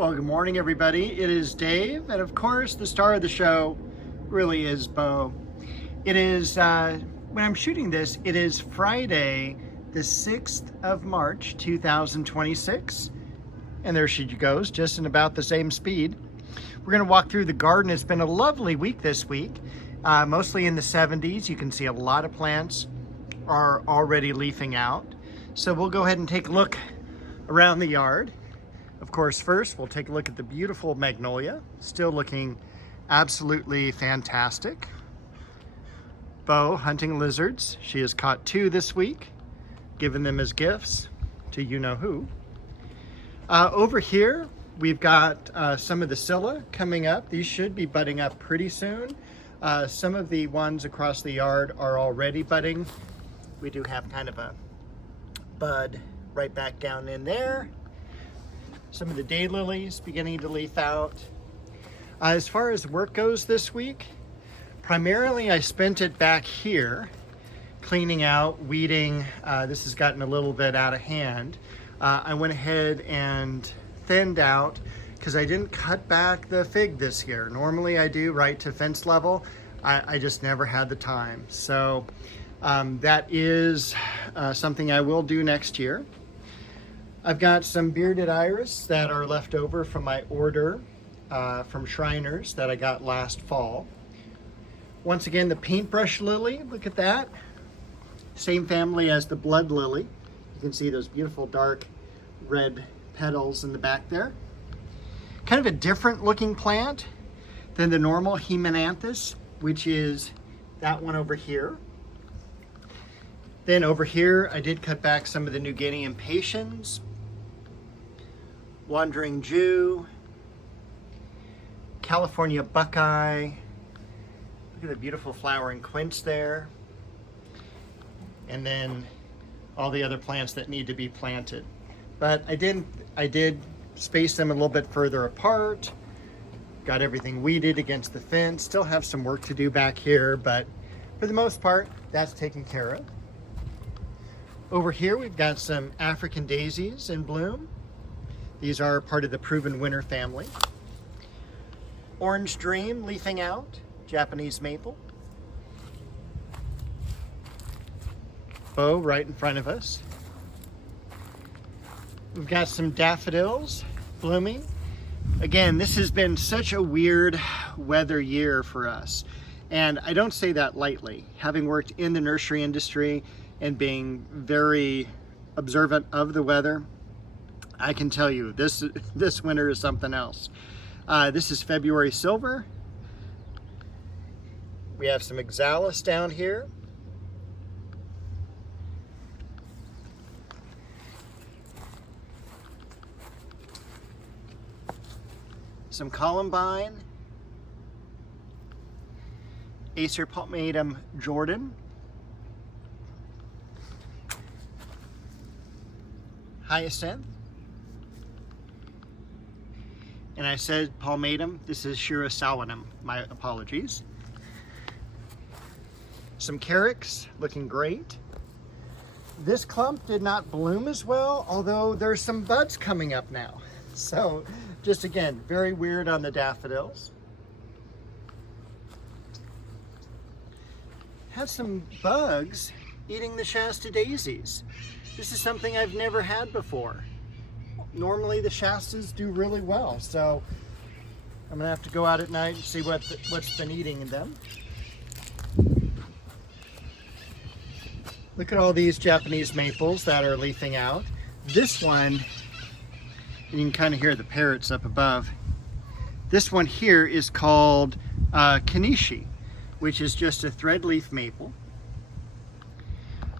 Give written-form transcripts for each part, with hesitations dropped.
Well, good morning, everybody. It is Dave, and of course, the star of the show really is Bo. It is, when I'm shooting this, it is Friday, the 6th of March, 2026. And there she goes, just in about the same speed. We're going to walk through the garden. It's been a lovely week this week, mostly in the 70s. You can see a lot of plants are already leafing out. So we'll go ahead and take a look around the yard. Of course, first we'll take a look at the beautiful magnolia, still looking absolutely fantastic. Bo hunting lizards. She has caught 2 this week, given them as gifts to you-know-who. Over here, we've got some of the Scilla coming up. These should be budding up pretty soon. Some of the ones across the yard are already budding. We do have kind of a bud right back down in there. Some of the daylilies beginning to leaf out. As far as work goes this week, primarily I spent it back here cleaning out, weeding. This has gotten a little bit out of hand. I went ahead and thinned out because I didn't cut back the fig this year. Normally I do right to fence level. I just never had the time. So that is something I will do next year. I've got some bearded iris that are left over from my order from Shriners that I got last fall. Once again, the paintbrush lily, look at that. Same family as the blood lily. You can see those beautiful dark red petals in the back there. Kind of a different looking plant than the normal Hemananthus, which is that one over here. Then over here, I did cut back some of the New Guinea impatiens, Wandering Jew, California Buckeye. Look at the beautiful flowering quince there. And then all the other plants that need to be planted. But I did space them a little bit further apart. Got everything weeded against the fence. Still have some work to do back here, but for the most part, that's taken care of. Over here, we've got some African daisies in bloom. These are part of the Proven Winter family. Orange Dream leafing out, Japanese maple. Bo right in front of us. We've got some daffodils blooming. Again, this has been such a weird weather year for us. And I don't say that lightly. Having worked in the nursery industry and being very observant of the weather, I can tell you this winter is something else. This is February Silver. We have some Oxalis down here. Some Columbine. Acer palmatum Jordan. Hyacinth. And I said palmatum, this is Shirasawanum, my apologies. Some Carex, looking great. This clump did not bloom as well, although there's some buds coming up now. So just again, very weird on the daffodils. Had some bugs eating the Shasta daisies. This is something I've never had before. Normally the Shastas do really well, so I'm gonna have to go out at night and see what's been eating them. Look at all these Japanese maples that are leafing out. This one, you can kind of hear the parrots up above. This one here is called Kanishi, which is just a threadleaf maple.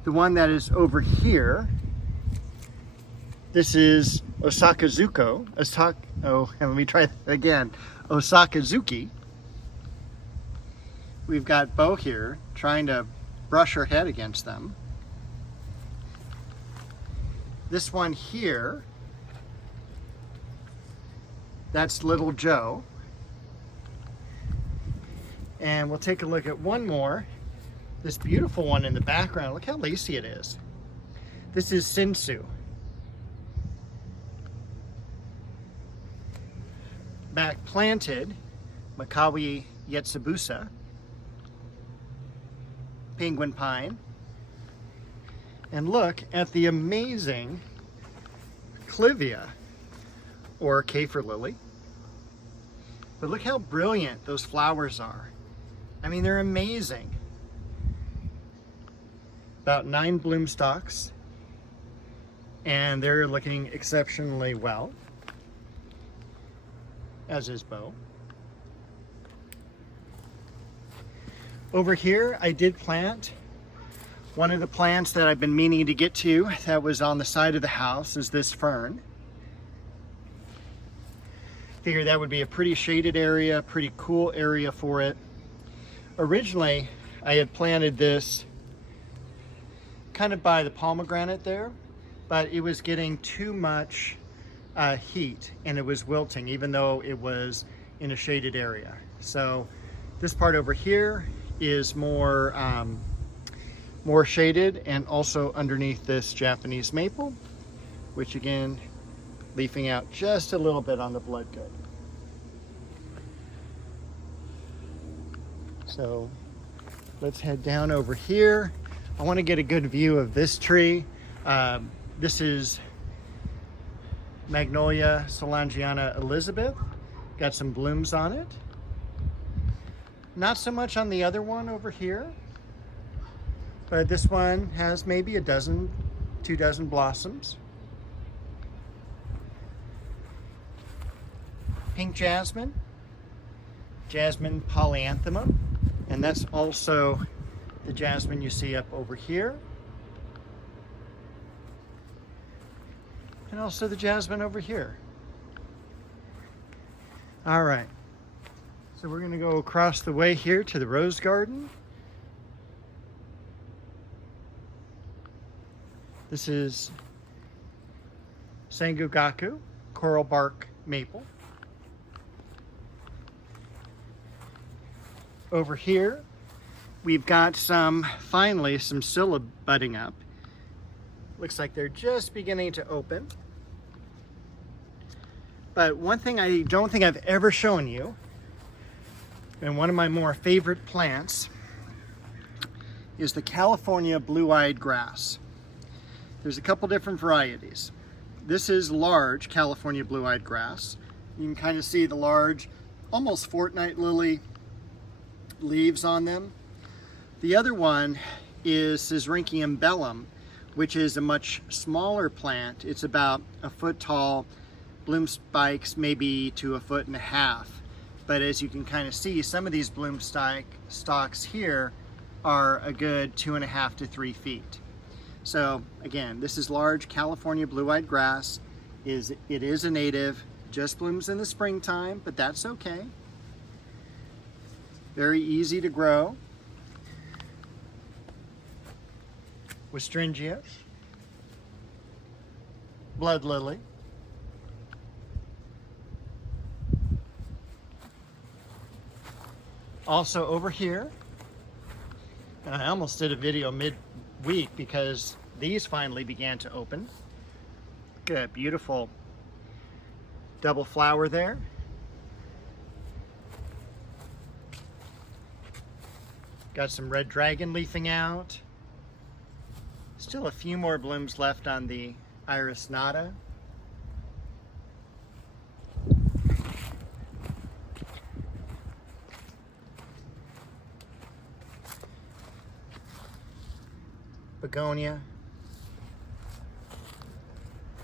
The one that is over here, this is Osakazuko. Let me try that again. Osakazuki. We've got Bo here trying to brush her head against them. This one here, that's Little Joe. And we'll take a look at one more. This beautiful one in the background. Look how lacy it is. This is Sensu. back planted Makawi Yetsubusa, penguin pine, and look at the amazing Clivia, or kaffir lily. But look how brilliant those flowers are. I mean, they're amazing. About 9 bloom stalks, and they're looking exceptionally well, as is Bo. Over here, I did plant one of the plants that I've been meaning to get to that was on the side of the house is this fern. Figured that would be a pretty shaded area, pretty cool area for it. Originally, I had planted this kind of by the pomegranate there, but it was getting too much heat and it was wilting, even though it was in a shaded area. So this part over here is more shaded, and also underneath this Japanese maple, which again, leafing out just a little bit on the bloodgood. So let's head down over here. I want to get a good view of this tree. This is Magnolia Solangiana Elizabeth. Got some blooms on it. Not so much on the other one over here, but this one has maybe a dozen, 2 dozen blossoms. Pink jasmine, jasmine polyanthemum, and that's also the jasmine you see up over here. And also the jasmine over here. All right, so we're gonna go across the way here to the rose garden. This is Sangugaku, coral bark maple. Over here, we've got finally some Scilla budding up. Looks like they're just beginning to open. But one thing I don't think I've ever shown you, and one of my more favorite plants, is the California blue-eyed grass. There's a couple different varieties. This is large California blue-eyed grass. You can kind of see the large, almost fortnight lily leaves on them. The other one is Syrinchium bellum, which is a much smaller plant. It's about a foot tall, bloom spikes maybe to 1.5 feet. But as you can kind of see, some of these bloom stalks here are a good 2.5 to 3 feet. So again, this is large California blue-eyed grass. It is a native, just blooms in the springtime, but that's okay. Very easy to grow. Westringia, blood lily, also over here, and I almost did a video mid-week because these finally began to open. Look at that beautiful double flower there. Got some red dragon leafing out. Still a few more blooms left on the Iris nata. Begonia.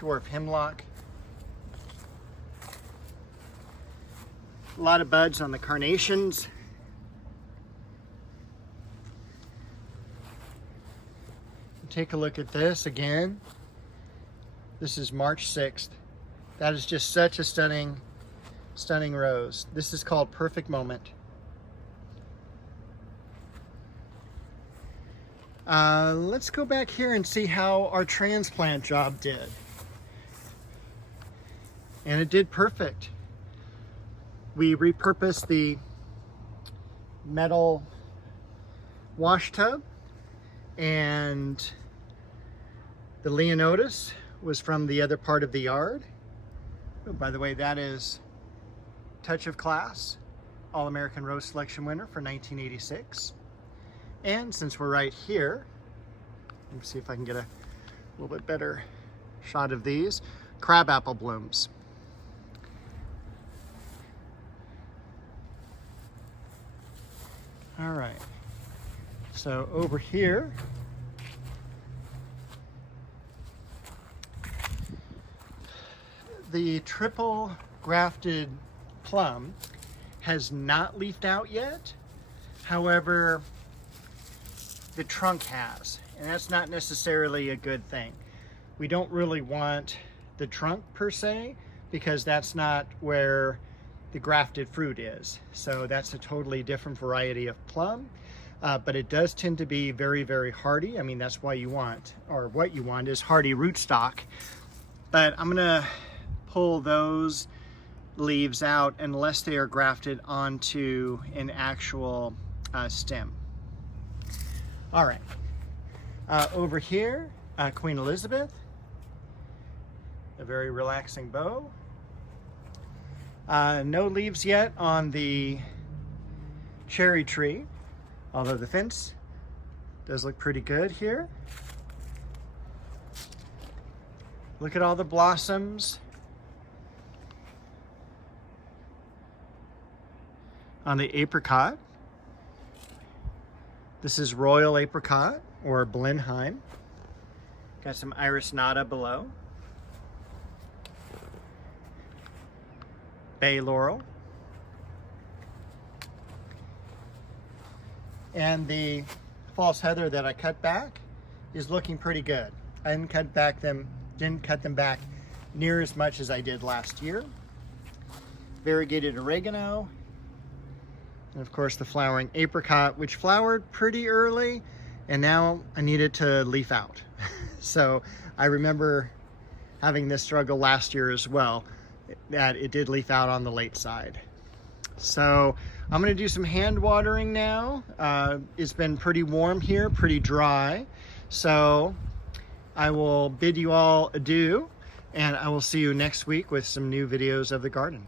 Dwarf hemlock. A lot of buds on the carnations. Take a look at this again. This is March 6th. That is just such a stunning rose. This is called Perfect Moment. Let's go back here and see how our transplant job did. And it did perfect. We repurposed the metal wash tub, and the Leonotis was from the other part of the yard. Oh, by the way, that is Touch of Class, All-American Rose Selection winner for 1986. And since we're right here, let me see if I can get a little bit better shot of these. Crabapple blooms. All right, so over here, the triple grafted plum has not leafed out yet. However, the trunk has, and that's not necessarily a good thing. We don't really want the trunk per se, because that's not where the grafted fruit is. So that's a totally different variety of plum, but it does tend to be very, very hardy. I mean, that's why you want, or what you want is hardy rootstock. But I'm gonna pull those leaves out unless they are grafted onto an actual stem. All right, over here, Queen Elizabeth, a very relaxing bow. No leaves yet on the cherry tree, although the fence does look pretty good here. Look at all the blossoms on the apricot. This is Royal Apricot or Blenheim. Got some Iris nata below. Bay laurel. And the false heather that I cut back is looking pretty good. I didn't cut them back near as much as I did last year. Variegated oregano. And of course the flowering apricot, which flowered pretty early, and now I needed to leaf out. So I remember having this struggle last year as well, that it did leaf out on the late side. So I'm gonna do some hand watering now. It's been pretty warm here, pretty dry. So I will bid you all adieu, and I will see you next week with some new videos of the garden.